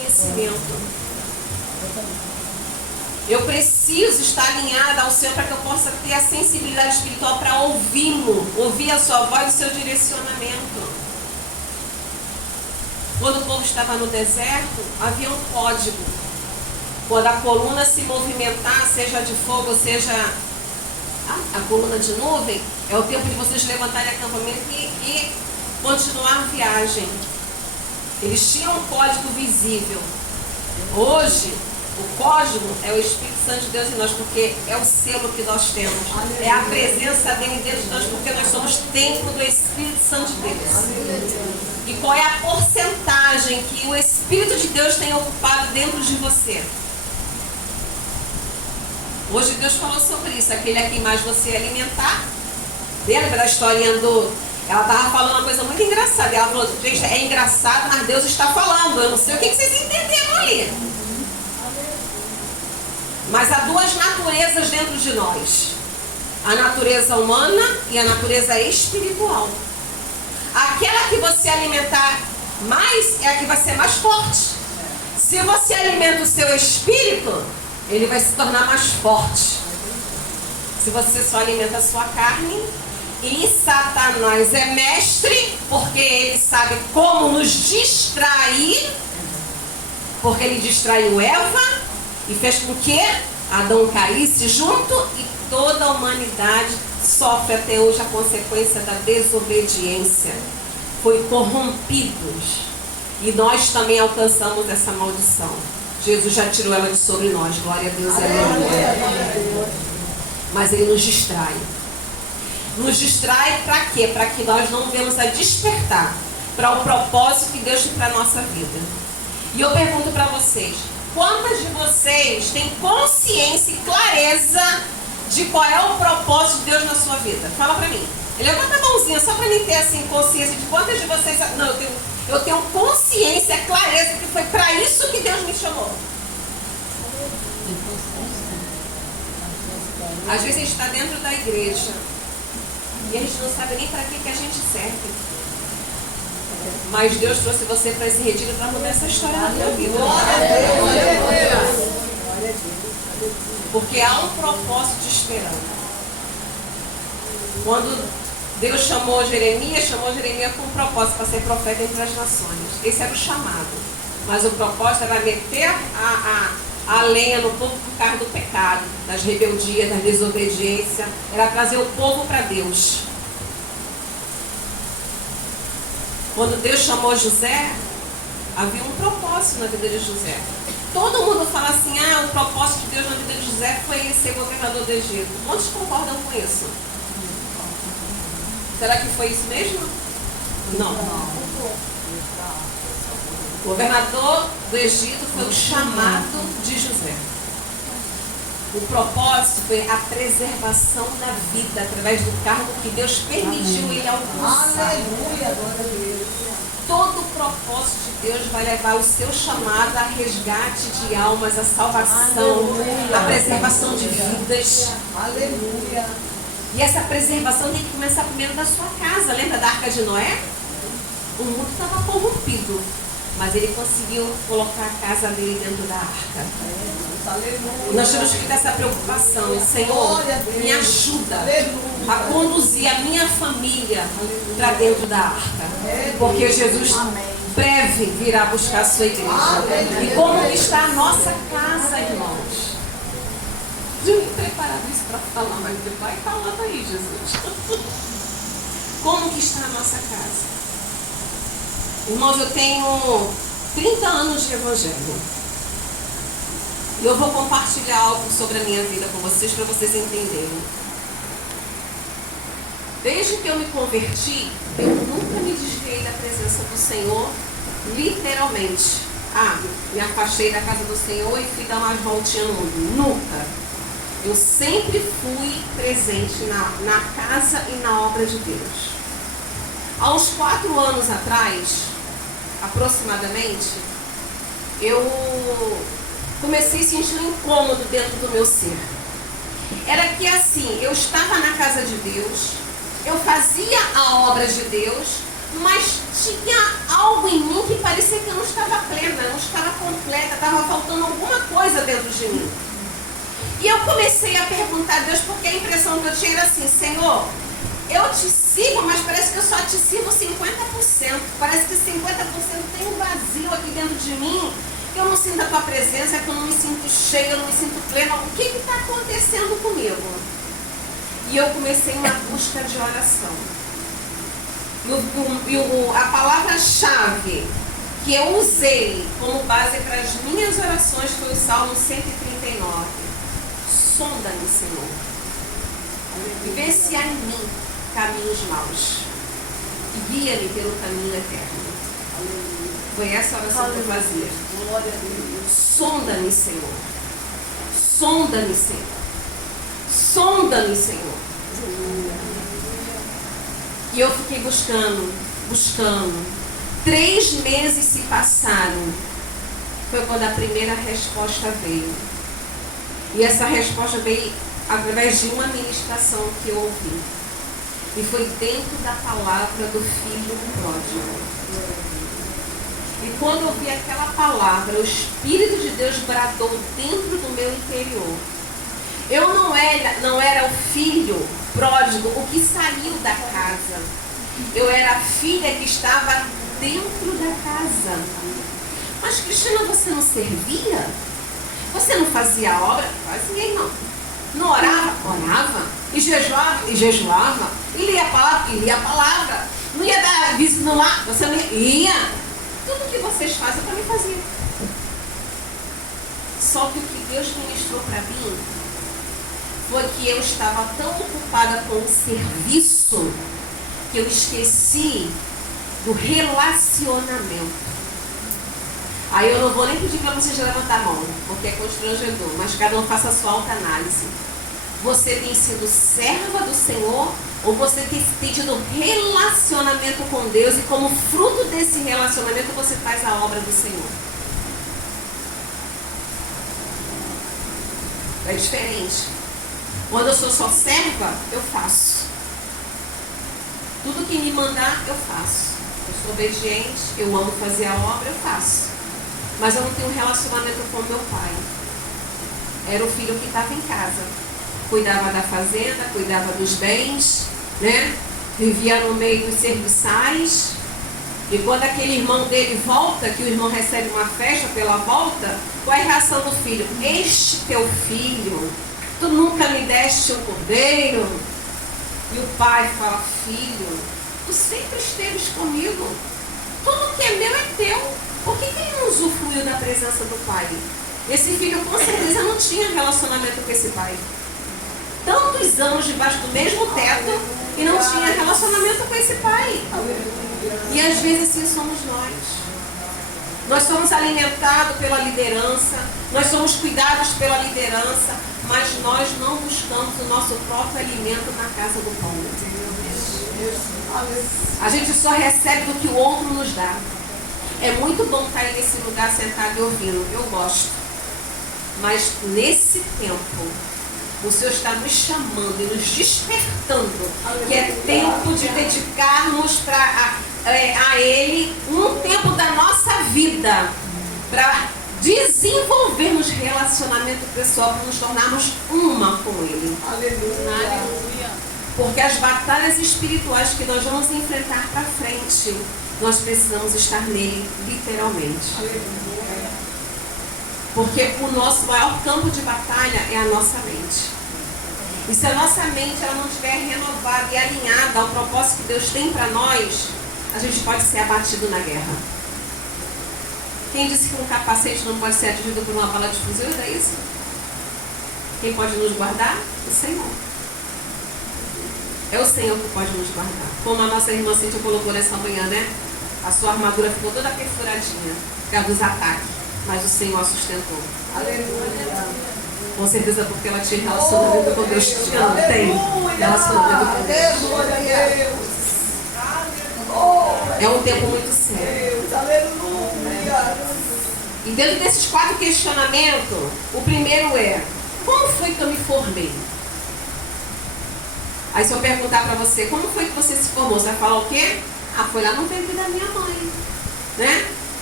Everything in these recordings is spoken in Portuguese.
conhecimento. Eu preciso estar alinhada ao Senhor para que eu possa ter a sensibilidade espiritual para ouvir a sua voz e o seu direcionamento. Quando o povo estava no deserto, havia um código. Quando a coluna se movimentar, seja de fogo, seja a coluna de nuvem, é o tempo de vocês levantarem acampamento e continuar a viagem. Eles tinham um código visível. Hoje, o código é o Espírito Santo de Deus em nós, porque é o selo que nós temos. É a presença dele dentro de nós, porque nós somos templo do Espírito Santo de Deus. E qual é a porcentagem que o Espírito de Deus tem ocupado dentro de você? Hoje Deus falou sobre isso. Aquele a quem mais você alimentar. Lembra da historinha do... Ela estava falando uma coisa muito engraçada. Ela falou, gente, é engraçado, mas Deus está falando. Eu não sei o que vocês entenderam ali. Mas há duas naturezas dentro de nós. A natureza humana e a natureza espiritual. Aquela que você alimentar mais é a que vai ser mais forte. Se você alimenta o seu espírito, ele vai se tornar mais forte. Se você só alimenta a sua carne, e Satanás é mestre, porque ele sabe como nos distrair, porque ele distraiu Eva e fez com que Adão caísse junto, e toda a humanidade sofre até hoje a consequência da desobediência. Foi corrompidos. E nós também alcançamos essa maldição. Jesus já tirou ela de sobre nós. Glória a Deus. Aleluia. Mas ele nos distrai. Nos distrai para quê? Para que nós não venhamos a despertar para o propósito que Deus tem para a nossa vida. E eu pergunto para vocês, quantas de vocês têm consciência e clareza de qual é o propósito de Deus na sua vida? Fala para mim. Levanta a mãozinha só para mim ter assim, consciência de quantas de vocês... Não, eu tenho consciência, clareza que foi para isso que Deus me chamou. Às vezes a gente está dentro da igreja e a gente não sabe nem para que a gente serve. Mas Deus trouxe você para esse retiro para mudar essa história na tua vida. Porque há um propósito te esperando. Quando Deus chamou Jeremias com um propósito para ser profeta entre as nações. Esse era o chamado. Mas o propósito era meter a lenha no povo por causa do pecado, das rebeldias, da desobediência. Era trazer o povo para Deus. Quando Deus chamou José, havia um propósito na vida de José. Todo mundo fala assim, o propósito de Deus na vida de José foi ser governador do Egito. Quantos concordam com isso? Será que foi isso mesmo? Não. O governador do Egito foi o chamado de José. O propósito foi a preservação da vida através do cargo que Deus permitiu ele alcançar. Aleluia, glória a Deus. Todo o propósito de Deus vai levar o seu chamado a resgate de almas, a salvação, aleluia, a preservação de vidas. Aleluia. E essa preservação tem que começar primeiro da sua casa. Lembra da Arca de Noé? O mundo estava corrompido, mas ele conseguiu colocar a casa dele dentro da arca. E nós temos que ter essa preocupação. Senhor, me ajuda a conduzir a minha família para dentro da arca. Porque Jesus breve virá buscar a sua igreja. E como está a nossa casa, irmãos? Eu não tinha preparado isso para falar, mas meu pai falando aí, Jesus. Como que está a nossa casa? Irmãos, eu tenho 30 anos de evangelho. E eu vou compartilhar algo sobre a minha vida com vocês, para vocês entenderem. Desde que eu me converti, eu nunca me desviei da presença do Senhor, literalmente. Me afastei da casa do Senhor e fui dar umas voltinhas no mundo. Nunca. Eu sempre fui presente na casa e na obra de Deus. Há uns 4 anos atrás, aproximadamente, eu comecei a sentir um incômodo dentro do meu ser. Era que assim, eu estava na casa de Deus, eu fazia a obra de Deus, mas tinha algo em mim que parecia que eu não estava plena, eu não estava contente. estava faltando alguma coisa dentro de mim. E eu comecei a perguntar a Deus, porque a impressão que eu tinha era assim: Senhor, eu te sirvo, mas parece que eu só te sirvo 50%. Parece que 50% tem um vazio aqui dentro de mim, que eu não sinto a tua presença, que eu não me sinto cheia, eu não me sinto plena. O que está acontecendo comigo? E eu comecei uma busca de oração. A palavra-chave que eu usei como base para as minhas orações foi o Salmo 139. Sonda-me, Senhor, e vê se há em mim caminhos maus, e guia-me pelo caminho eterno. Foi essa oração que eu fazia. Sonda-me, Senhor. Sonda-me, Senhor. Sonda-me, Senhor. E eu fiquei buscando. 3 meses se passaram. Foi quando a primeira resposta veio. E essa resposta veio através de uma ministração que eu ouvi. E foi dentro da palavra do filho pródigo. E quando eu vi aquela palavra, o Espírito de Deus bradou dentro do meu interior. Eu não era o filho pródigo, o que saiu da casa. Eu era a filha que estava dentro da casa. Mas, Cristina, você não servia? Você não fazia obra? Fazia, irmão. Não orava? Orava. E jejuava? E jejuava. E lia a palavra? E lia a palavra. Não ia dar visita no lar? Você não ia? Tudo que vocês fazem, eu também fazia. Só que o que Deus ministrou para mim foi que eu estava tão ocupada com o serviço que eu esqueci do relacionamento. Aí eu não vou nem pedir para vocês levantar a mão, porque é constrangedor, mas cada um faça a sua autoanálise. Você tem sido serva do Senhor ou você tem tido relacionamento com Deus e como fruto desse relacionamento você faz a obra do Senhor? É diferente. Quando eu sou só serva, eu faço. Tudo que me mandar, eu faço. Eu sou obediente, eu amo fazer a obra, eu faço. Mas eu não tenho um relacionamento com meu pai. Era o filho que estava em casa. Cuidava da fazenda, cuidava dos bens, né? Vivia no meio dos serviçais. E quando aquele irmão dele volta, que o irmão recebe uma festa pela volta, qual é a reação do filho? Este teu filho, tu nunca me deste um cordeiro. E o pai fala: filho, tu sempre esteves comigo. Tudo que é meu é teu. Por que ele não usufruiu da presença do pai? Esse filho com certeza não tinha relacionamento com esse pai. Tantos anos debaixo do mesmo teto e não tinha relacionamento com esse pai. E às vezes assim somos nós. Nós somos alimentados pela liderança, nós somos cuidados pela liderança, mas nós não buscamos o nosso próprio alimento na casa do pão. A gente só recebe do que o outro nos dá. É muito bom estar aí nesse lugar sentado e ouvindo, eu gosto. Mas nesse tempo, o Senhor está nos chamando e nos despertando, que é tempo de dedicarmos a Ele um tempo da nossa vida para desenvolvermos relacionamento pessoal, para nos tornarmos uma com Ele. Aleluia. Porque as batalhas espirituais que nós vamos enfrentar para frente, nós precisamos estar nele literalmente. Porque o nosso maior campo de batalha é a nossa mente. E se a nossa mente ela não estiver renovada e alinhada ao propósito que Deus tem para nós, a gente pode ser abatido na guerra. Quem disse que um capacete não pode ser atingido por uma bala de fuzil? É isso? Quem pode nos guardar? O Senhor. É o Senhor que pode nos guardar. Como a nossa irmã Cíntia colocou nessa manhã, né? A sua armadura ficou toda perfuradinha por causa dos ataques. Mas o Senhor a sustentou. Aleluia. Com certeza porque ela tinha relacionamento com Deus. Tem relacionamento com Deus. É um tempo muito sério. E dentro desses 4 questionamentos, o primeiro é: como foi que eu me formei? Aí se eu perguntar para você, como foi que você se formou? Você vai falar o quê? Ah, foi lá no ventre da minha mãe, né?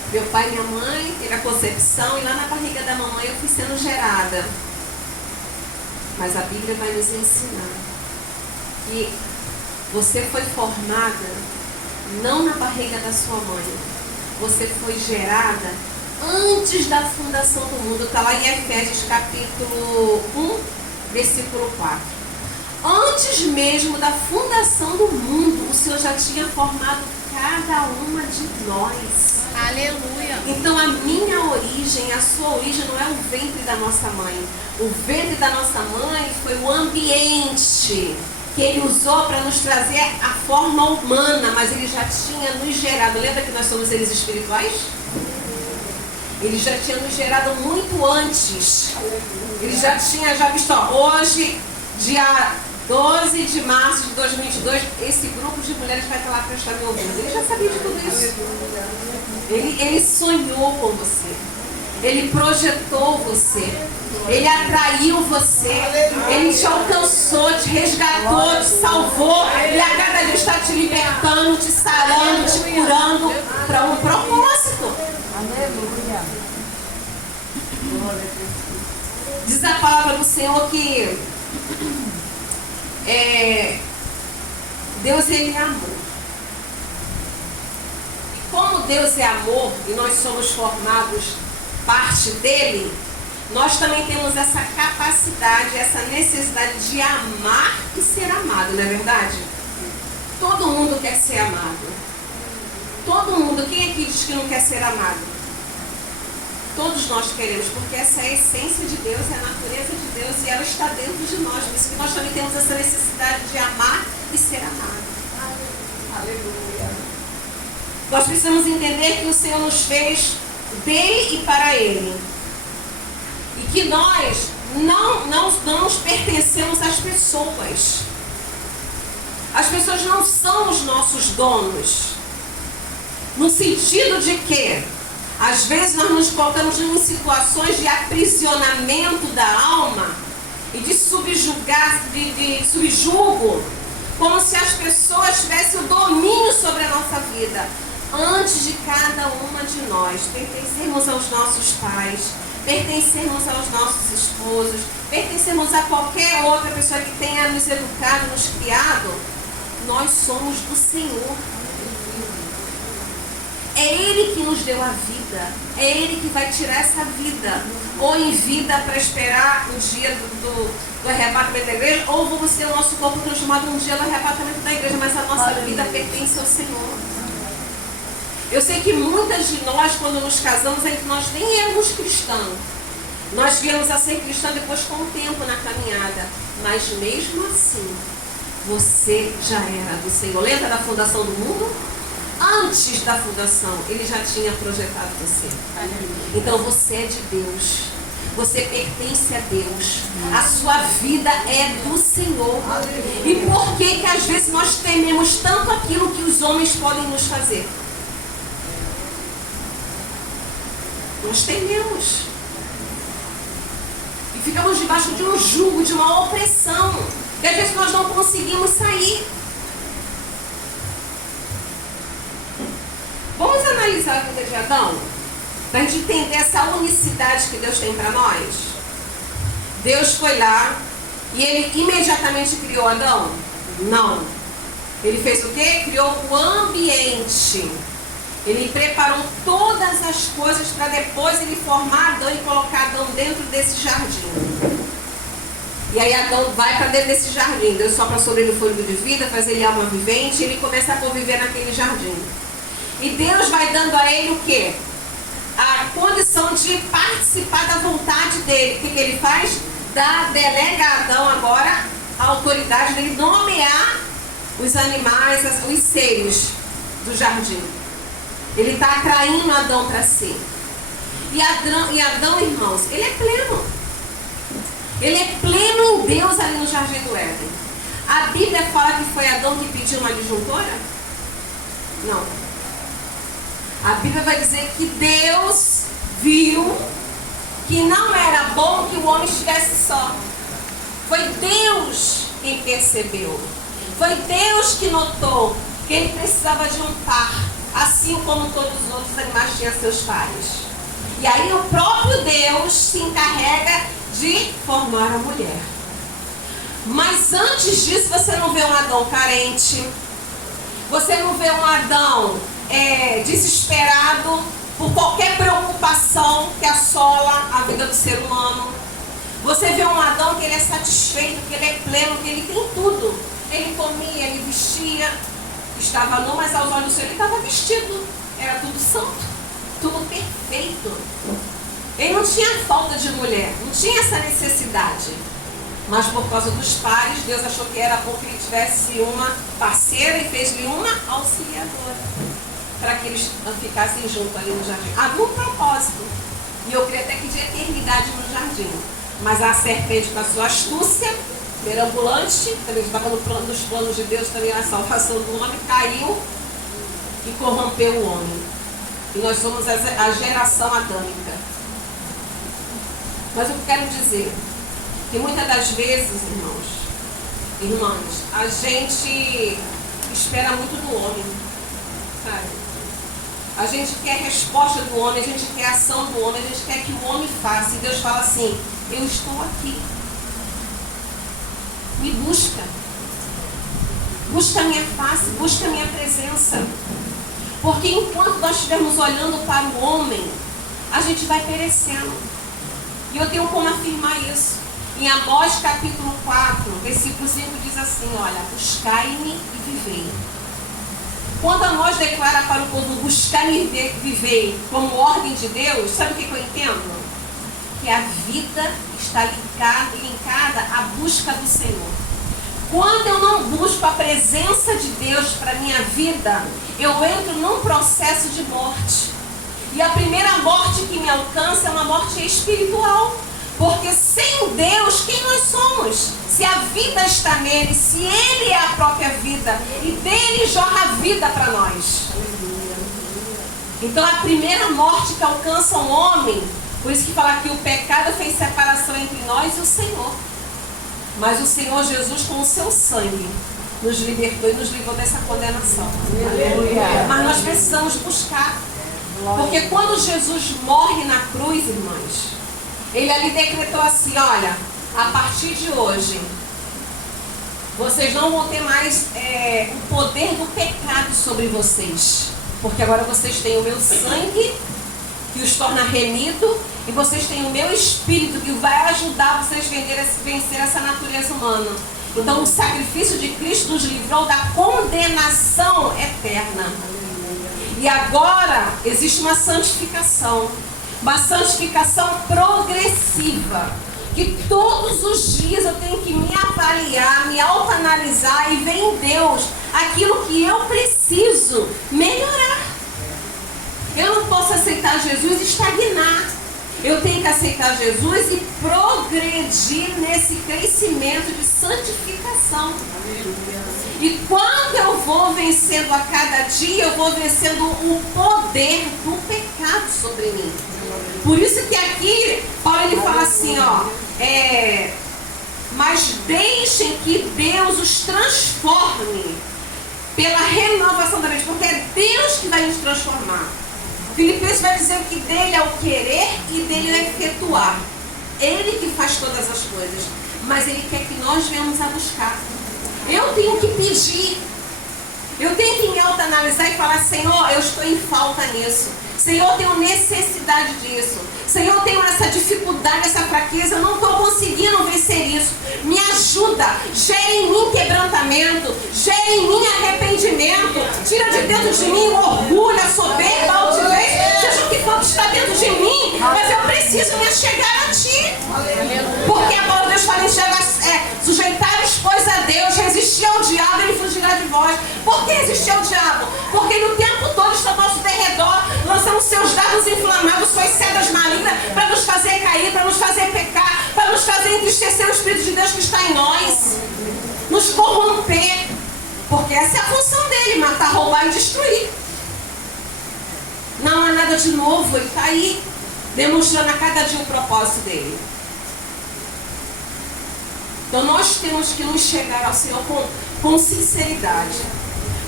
Meu pai e minha mãe teve a concepção e lá na barriga da mamãe eu fui sendo gerada. Mas a Bíblia vai nos ensinar que você foi formada não na barriga da sua mãe. Você foi gerada antes da fundação do mundo. Está lá em Efésios capítulo 1, versículo 4. Antes mesmo da fundação do mundo, o Senhor já tinha formado cada uma de nós. Aleluia. Então a minha origem, a sua origem não é o ventre da nossa mãe. O ventre da nossa mãe foi o ambiente que Ele usou para nos trazer a forma humana, mas Ele já tinha nos gerado. Lembra que nós somos seres espirituais? Ele já tinha nos gerado muito antes. Ele já tinha visto, hoje, dia 12 de março de 2022, esse grupo de mulheres vai estar lá para estar me ouvindo. Ele já sabia de tudo isso. Ele sonhou com você. Ele projetou você. Ele atraiu você. Ele te alcançou, te resgatou, te salvou. E a cada dia está te libertando, te sarando, te curando para um propósito. Aleluia. Diz a palavra do Senhor que Deus, Ele é amor. E como Deus é amor e nós somos formados parte dele, nós também temos essa capacidade, essa necessidade de amar e ser amado, não é verdade? Todo mundo quer ser amado. Todo mundo. Quem aqui diz que não quer ser amado? Todos nós queremos, porque essa é a essência de Deus, é a natureza de Deus e ela está dentro de nós. Por isso que nós também temos essa necessidade de amar e ser amado. Aleluia. Nós precisamos entender que o Senhor nos fez dele e para ele. E que nós não nos pertencemos às pessoas. As pessoas não são os nossos donos. No sentido de que às vezes nós nos colocamos em situações de aprisionamento da alma e de subjugar, de subjugo, como se as pessoas tivessem o domínio sobre a nossa vida. Antes de cada uma de nós pertencermos aos nossos pais, pertencermos aos nossos esposos, pertencermos a qualquer outra pessoa que tenha nos educado, nos criado, nós somos do Senhor. É Ele que nos deu a vida. É Ele que vai tirar essa vida. Ou em vida para esperar o dia do arrebatamento da igreja, ou vamos ter o nosso corpo transformado um dia do arrebatamento da igreja. Mas a nossa vida pertence ao Senhor. Eu sei que muitas de nós, quando nos casamos, nós nem éramos cristãos. Nós viemos a ser cristãos depois com o tempo na caminhada. Mas mesmo assim, você já era do Senhor. Lembra da fundação do mundo? Antes da fundação, Ele já tinha projetado você. Então você é de Deus. Você pertence a Deus. A sua vida é do Senhor. E por que às vezes nós tememos tanto aquilo que os homens podem nos fazer? Nós tememos. E ficamos debaixo de um jugo, de uma opressão. E às vezes nós não conseguimos sair. Vamos analisar a vida de Adão? Para a gente entender essa unicidade que Deus tem para nós. Deus foi lá e Ele imediatamente criou Adão? Não. Ele fez o quê? Criou o ambiente. Ele preparou todas as coisas para depois Ele formar Adão e colocar Adão dentro desse jardim. E aí Adão vai para dentro desse jardim. Deus sopra sobre ele o fôlego de vida, faz ele alma vivente e ele começa a conviver naquele jardim. E Deus vai dando a ele o quê? A condição de participar da vontade dele. O que ele faz? Delega a Adão agora a autoridade dele nomear os animais, os seres do jardim. Ele está atraindo Adão para si. E Adão, irmãos, ele é pleno. Ele é pleno em Deus ali no jardim do Éden. A Bíblia fala que foi Adão que pediu uma adjuntora? Não. A Bíblia vai dizer que Deus viu que não era bom que o homem estivesse só. Foi Deus quem percebeu. Foi Deus que notou que ele precisava de um par. assim como todos os outros animais tinham seus pares. E aí o próprio Deus se encarrega de formar a mulher. Mas antes disso você não vê um Adão carente, você não vê um Adão desesperado por qualquer preocupação que assola a vida do ser humano. Você vê um Adão que ele é satisfeito, que ele é pleno, que ele tem tudo. Ele comia, ele vestia, estava nu, mas aos olhos do Senhor ele estava vestido. Era tudo santo, tudo perfeito. Ele não tinha falta de mulher, não tinha essa necessidade. Mas por causa dos pares, Deus achou que era bom que ele tivesse uma parceira e fez-lhe uma auxiliadora, para que eles ficassem juntos ali no jardim. Havia um propósito, e eu creio até que de eternidade no jardim. Mas a serpente, com a sua astúcia perambulante, também estava nos planos de Deus, também a salvação do homem, caiu e corrompeu o homem. E nós somos a geração adâmica. Mas o que eu quero dizer, que muitas das vezes, irmãs, a gente espera muito do homem, sabe? A gente quer resposta do homem, a gente quer ação do homem, a gente quer que o homem faça. E Deus fala assim, eu estou aqui. Me busca. Busca a minha face, busca a minha presença. Porque enquanto nós estivermos olhando para o homem, a gente vai perecendo. E eu tenho como afirmar isso. Em Amós capítulo 4, versículo 5 diz assim, olha, buscai-me e vivei. Quando Amós declara para o povo buscar-me e viver como ordem de Deus, sabe o que eu entendo? Que a vida está linkada à busca do Senhor. Quando eu não busco a presença de Deus para a minha vida, eu entro num processo de morte. E a primeira morte que me alcança é uma morte espiritual. Porque sem Deus, quem nós somos? Se a vida está nele, se ele é a própria vida, e dele jorra a vida para nós. Então a primeira morte que alcança um homem, por isso que fala que o pecado fez separação entre nós e o Senhor. Mas o Senhor Jesus, com o seu sangue, nos libertou e nos livrou dessa condenação. Aleluia. Mas nós precisamos buscar. Porque quando Jesus morre na cruz, irmãs, ele ali decretou assim, olha, a partir de hoje, vocês não vão ter mais o poder do pecado sobre vocês. Porque agora vocês têm o meu sangue, que os torna remido, e vocês têm o meu espírito, que vai ajudar vocês a vencer essa natureza humana. Então o sacrifício de Cristo nos livrou da condenação eterna. E agora existe uma santificação progressiva, que todos os dias eu tenho que me avaliar, me autoanalisar e ver em Deus aquilo que eu preciso melhorar. Eu não posso aceitar Jesus e estagnar. Eu tenho que aceitar Jesus e progredir nesse crescimento de santificação. E quando eu vou vencendo a cada dia, eu vou vencendo o poder do pecado sobre mim. Por isso que aqui, Paulo ele fala assim, ó, mas deixem que Deus os transforme pela renovação da mente, porque é Deus que vai nos transformar. Filipenses vai dizer que dele é o querer e dele é o efetuar. Ele que faz todas as coisas, mas ele quer que nós venhamos a buscar. Eu tenho que pedir, eu tenho que me autoanalisar e falar, Senhor, eu estou em falta nisso. Senhor, eu tenho necessidade disso. Senhor, eu tenho essa dificuldade, essa fraqueza, eu não estou conseguindo vencer isso. Me ajuda, gera em mim quebrantamento, gera em mim arrependimento, tira de dentro de mim o orgulho, a soberba, a altivez, seja o que for que está dentro de mim, mas eu preciso me achegar a Ti. Porque a palavra de Deus fala em sujeitar-vos, pois, a Deus, resistir ao diabo, ele fugirá de vós. Por que resistir ao diabo? Porque no tempo todo está ao nosso derredor, lançando seus dardos inflamados, suas sedas malignas, para nos fazer cair, para nos fazer pecar, para nos fazer entristecer o Espírito de Deus que está em nós, nos corromper, porque essa é a função dele, matar, roubar e destruir. Não há nada de novo, ele está aí, demonstrando a cada dia o propósito dele. Então nós temos que nos chegar ao Senhor com sinceridade,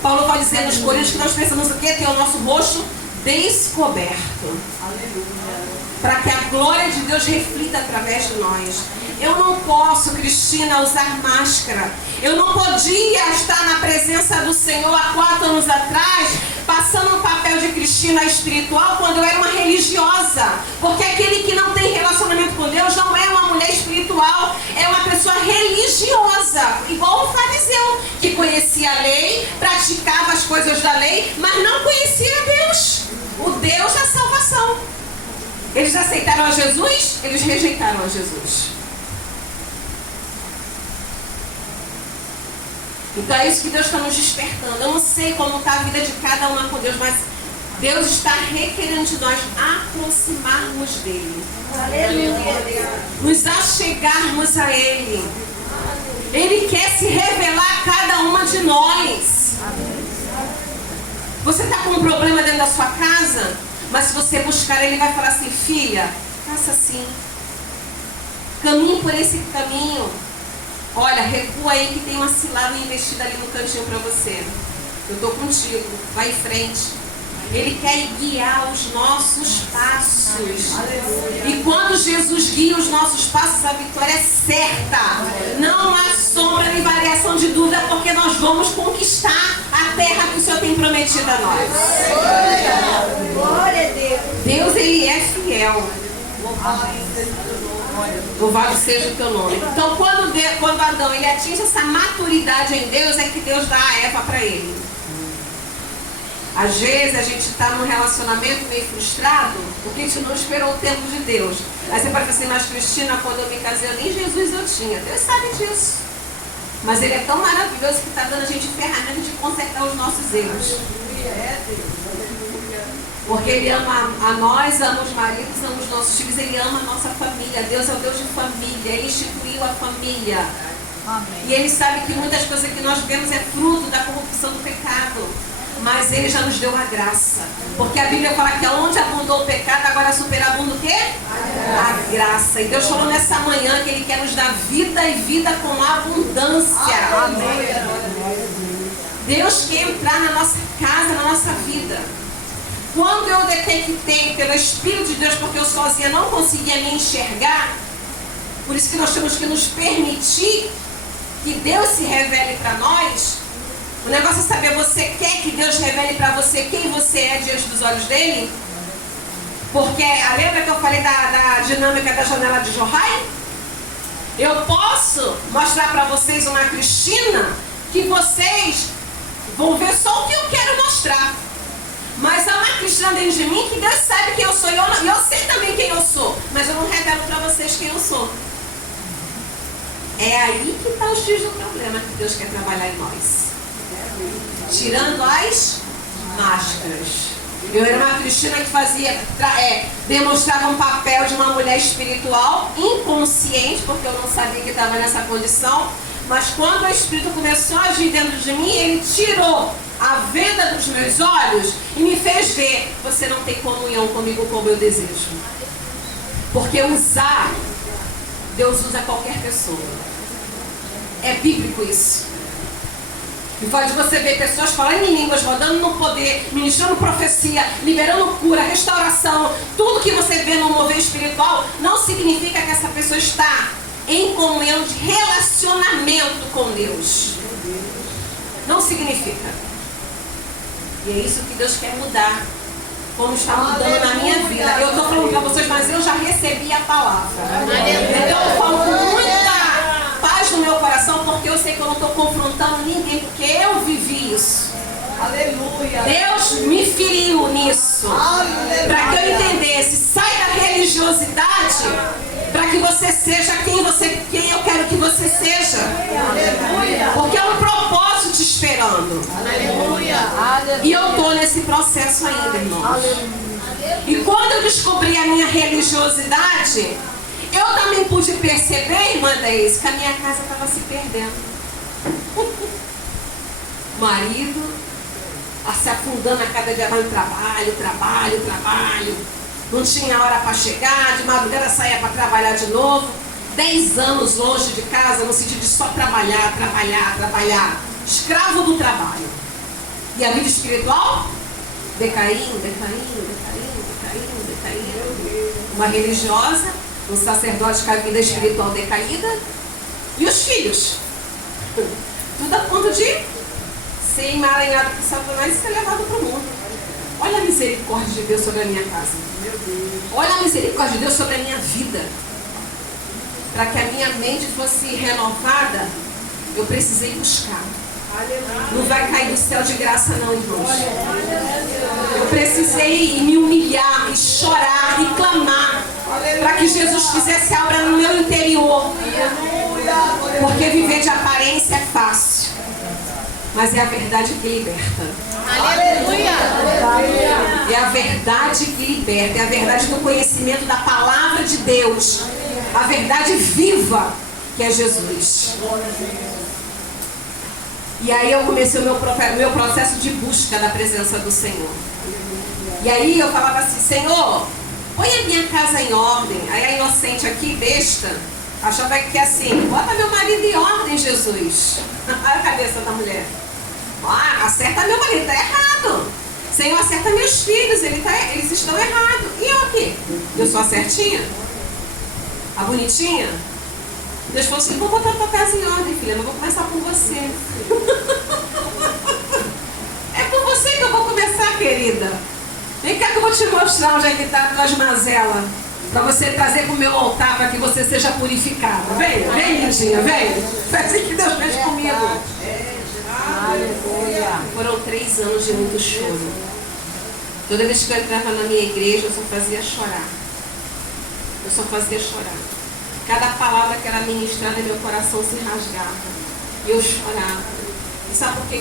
Paulo vai dizer nos Coríntios que nós precisamos o quê? Ter o nosso rosto descoberto. Para que a glória de Deus reflita através de nós. Eu não posso, Cristina, usar máscara. Eu não podia estar na presença do Senhor há 4 anos atrás, passando um papel de Cristina espiritual quando eu era uma religiosa. Porque aquele que não tem relacionamento com Deus não é uma mulher espiritual, é uma pessoa religiosa, igual o fariseu, que conhecia a lei, praticava as coisas da lei, mas não conhecia Deus, o Deus da salvação. Eles aceitaram a Jesus, eles rejeitaram a Jesus. Então é isso que Deus está nos despertando. Eu não sei como está a vida de cada uma com Deus, mas Deus está requerendo de nós aproximarmos dEle. Aleluia. Nos achegarmos a Ele. Ele quer se revelar a cada uma de nós. Você está com um problema dentro da sua casa, mas se você buscar, Ele vai falar assim: filha, faça assim. Caminhe por esse caminho. Olha, recua aí que tem uma cilada investida ali no cantinho para você. Eu estou contigo, vai em frente. Ele quer guiar os nossos passos. Aleluia. E quando Jesus guia os nossos passos, a vitória é certa. Não há sombra nem variação de dúvida, porque nós vamos conquistar a terra que o Senhor tem prometido a nós. Glória a Deus. Deus, Ele é fiel. Louvado seja o teu nome. Então, quando Adão ele atinge essa maturidade em Deus, é que Deus dá a Eva para ele. Às vezes a gente está num relacionamento meio frustrado, porque a gente não esperou o tempo de Deus. Aí você pode falar assim: mas Cristina, quando eu me casei, nem Jesus eu tinha. Deus sabe disso. Mas Ele é tão maravilhoso que está dando a gente ferramentas de consertar os nossos erros. Porque Ele ama a nós, ama os maridos, ama os nossos filhos, Ele ama a nossa família. Deus é o Deus de família, Ele instituiu a família. Amém. E Ele sabe que muitas coisas que nós vemos é fruto da corrupção do pecado. Mas Ele já nos deu a graça. Porque a Bíblia fala que onde abundou o pecado, agora superabunda o quê? A graça. E Deus falou nessa manhã que Ele quer nos dar vida e vida com abundância. Amém. Deus quer entrar na nossa casa, na nossa vida. Quando eu detectei pelo Espírito de Deus, porque eu sozinha não conseguia me enxergar, por isso que nós temos que nos permitir que Deus se revele para nós. O negócio é saber, você quer que Deus revele para você quem você é diante dos olhos dele? Porque, lembra que eu falei da dinâmica da janela de Johai? Eu posso mostrar para vocês uma Cristina que vocês vão ver só o que eu quero mostrar. Mas há uma Cristina dentro de mim que Deus sabe quem eu sou. E eu sei também quem eu sou. Mas eu não revelo para vocês quem eu sou. É aí que está o X do problema que Deus quer trabalhar em nós. Tirando as máscaras. Eu era uma Cristina que demonstrava um papel de uma mulher espiritual, inconsciente, porque eu não sabia que estava nessa condição. Mas quando o Espírito começou a agir dentro de mim, Ele tirou a venda dos meus olhos e me fez ver: você não tem comunhão comigo como eu desejo. Porque Deus usa qualquer pessoa. É bíblico isso. E pode você ver pessoas falando em línguas, rodando no poder, ministrando profecia, liberando cura, restauração. Tudo que você vê no mover espiritual não significa que essa pessoa está em comunhão de relacionamento com Deus. Não significa. E é isso que Deus quer mudar. Como está mudando na minha vida. Eu estou falando para vocês, mas eu já recebi a palavra. Então eu falo com muita paz no meu coração, porque eu sei que eu não estou confrontando ninguém, porque eu vivi isso. Aleluia. Deus me feriu nisso. Para que eu entendesse. Sai da religiosidade para que você seja quem eu quero que você seja. Aleluia. Porque é um propósito te esperando. Aleluia. E eu estou nesse processo ainda, irmãos. Aleluia. E quando eu descobri a minha religiosidade, eu também pude perceber, irmã Deise, que a minha casa estava se perdendo. Marido se afundando a cada dia mais no trabalho. Não tinha hora para chegar, de madrugada saía para trabalhar de novo. 10 anos longe de casa, no sentido de só trabalhar. Escravo do trabalho. E a vida espiritual? Decaindo. Uma religiosa, um sacerdote com a vida espiritual decaída. E os filhos? Tudo a ponto de ser emaranhado por Satanás e ser levado para o mundo. Olha a misericórdia de Deus sobre a minha casa. Olha a misericórdia de Deus sobre a minha vida. Para que a minha mente fosse renovada, eu precisei buscar. Não vai cair do céu de graça não, irmãos. Eu precisei me humilhar, e chorar, e clamar, para que Jesus fizesse a obra no meu interior. Porque viver de aparência é fácil, mas é a verdade que liberta. Aleluia. É a verdade que liberta, é a verdade do conhecimento da palavra de Deus, a verdade viva que é Jesus. E aí eu comecei o meu processo de busca da presença do Senhor. E aí eu falava assim: Senhor, põe a minha casa em ordem. Aí a inocente aqui, besta, achava que assim, bota meu marido em ordem, Jesus. Olha a cabeça da mulher. Acerta meu marido, tá errado. Senhor, acerta meus filhos, eles estão errados. E eu aqui? Eu sou a certinha? A bonitinha? Deus falou assim: vou botar a tua casa em ordem, filha, não vou começar com você. É com você que eu vou começar, querida. Vem cá que eu vou te mostrar onde é que está a tua mazelas, para você trazer para o meu altar, para que você seja purificada. Vem, lindinha, vem. Foi assim que Deus fez comigo. Foram 3 anos de muito choro. Toda vez que eu entrava na minha igreja, eu só fazia chorar. Cada palavra que era ministrada, meu coração se rasgava. E eu chorava. E sabe por que